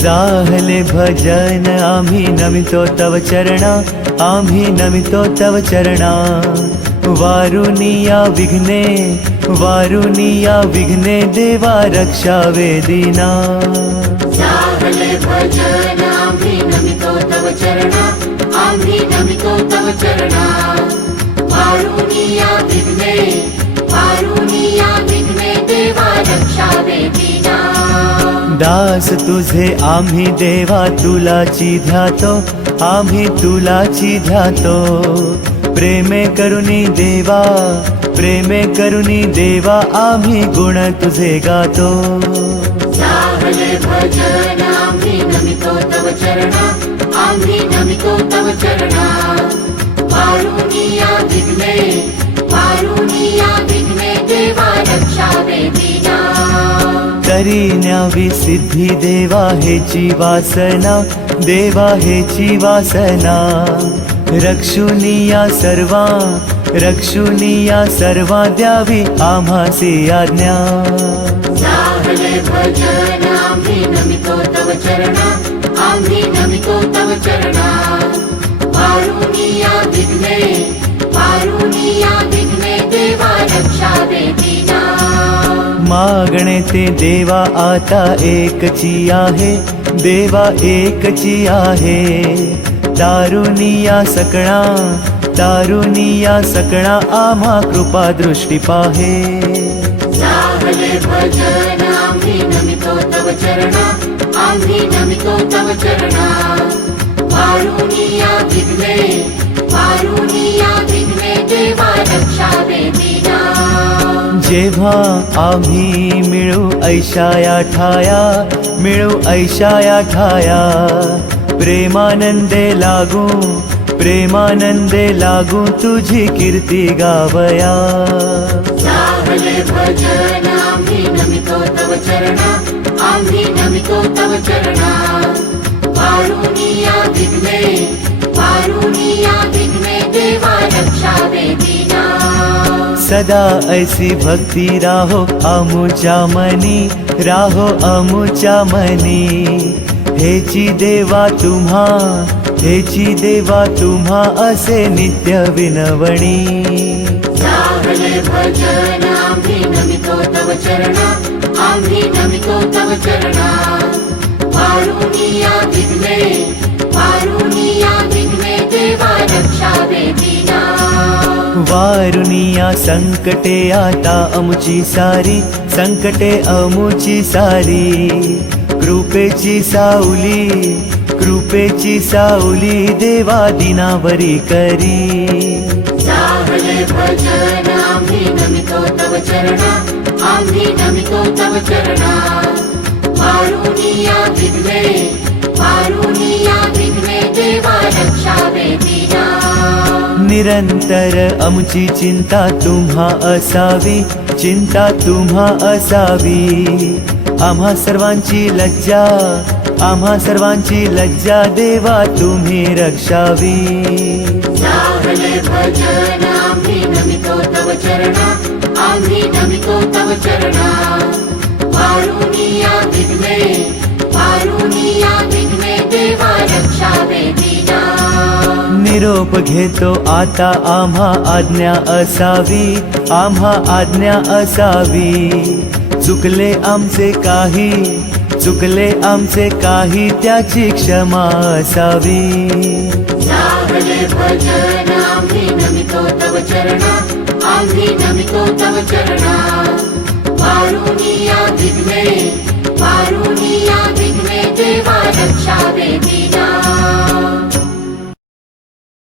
जाहले भजन आम्ही नमितो तव चरणा, आम्ही नमितो तव चरणा। वारुनिया विघ्ने, वारुनिया विघ्ने देवा रक्षावे दीना। जाहले भजन आम्ही नमितो तव चरणा, आम्ही नमितो तव चरणा। वारुनिया विघ्ने, वारुनिया विघ्ने देवा रक्षावे दीना। दास तुझे आम्ही देवा तुलाची ध्यातो, आम्ही तुलाची ध्यातो। प्रेमे करुणी देवा, प्रेमे करुणी देवा आम्ही गुण तुझे गातो। जाहले भजन आम्ही नमितो तव चरणा, आम्ही नमितो तव चरणा। वारुनिया विघ्ने, वारुनिया विघ्ने देवा रक्षावे दीना। करीन्यावी सिद्धी देवा हेची वासना, देवा हेची वासना। रक्षुनिया सर्वा, रक्षुनिया सर्वा द्यावी आम्हासी आज्ञा। जाहले भजन आम्ही नमितो तव चरणा, आम्ही नमितो तव चरणा। वारुनिया विघ्ने, वारुनिया विघ्ने देवा रक्षावे दीना। मागणे ते देवा आता एकची आहे, देवा एकची आहे। तारुनिया सकळा, तारुनिया सकळा आम्हा कृपा दृष्टी पाहे। जाहले भजन आम्ही नमितो तव चरणा, आम्ही नमितो तव चरणा। वारुनिया विघ्ने, वारुनिया विघ्ने देवा रक्षावे दीना। जेव्हा आम्ही मिळू ऐशाया ठाया, मिळू ऐशाया ठाया। प्रेमानंदे लागू, प्रेमानंदे लागू तुझी कीर्ती गावया। जाहले भजन आम्ही नमितो तव चरणा, आम्ही नमितो तव चरणा। वारुनिया विघ्ने, वारुनिया विघ्ने देवा रक्षावे दीना। सदा ऐसी भक्ती राहो अमुच्या मनी, राहो अमुच्या मनी। हेची देवा तुम्हा, हेची देवा तुम्हा असे नित्य विनवणी। जाहले भजन आम्ही नमितो तव चरणा, आम्ही नमितो तव चरणा। वारुनिया विघ्ने, वारुनिया विघ्ने देवा रक्षावे दीना। वारुनिया संकटे आता अमुची सारी, संकटे अमुची सारी। कृपेची सावली, कृपेची सावली देवा दिनावरी करी। जाहले भजन आम्ही नमितो तव चरणा, आम्ही नमितो तव चरणा। वारुनिया विघ्ने, वारुनिया विघ्ने देवा रक्षावे दीना। निरंतर अमुची चिंता तुम्हा असावी, चिंता तुम्हा असावी। आम्हा सर्वांची लज्जा, आम्हा सर्वांची लज्जा देवा तुम्ही रक्षावी। जाहले भजन आम्ही नमितो तव चरणा, आम्ही नमितो तव चरणा। वारुनिया विघ्ने, वारुनिया विघ्ने देवा रक्षावे दीना। निरोप घेतो आता आम्हा आज्ञा असावी, आम्हा आज्ञा असावी। चुकले आमचे काही, चुकले आमचे काही त्याची क्षमा असावी। जाहले भजन आम्ही नमितो तव चरणा, आम्ही नमितो तव चरणा। वारुनिया विघ्ने, वारुनिया विघ्ने